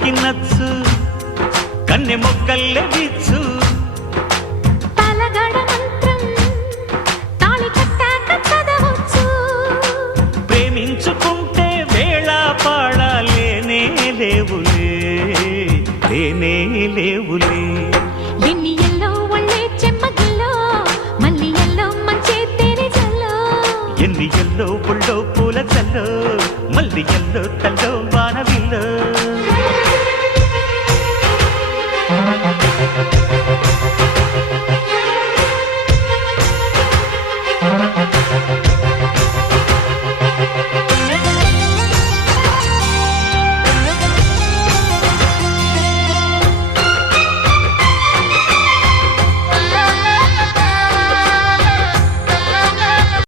కొడుక్కి నచ్చు కన్నె మొక్కల్లే విచ్చు తలగడ మంత్రం తాళి కట్టాక చదవచ్చు ప్రేమించుకుంటే వేళ పాడాలేనే లేవులే లేనే లేవులే ఎన్ని ఎల్లో ఒళ్ళే చెమ్మగిల్లో మళ్ళీ ఎల్లో మంచే తేనె జల్లో ఎన్ని ఎల్లో పుల్లో పూల చల్లో మళ్ళీ ఎల్లో తల్లో వానవిల్లో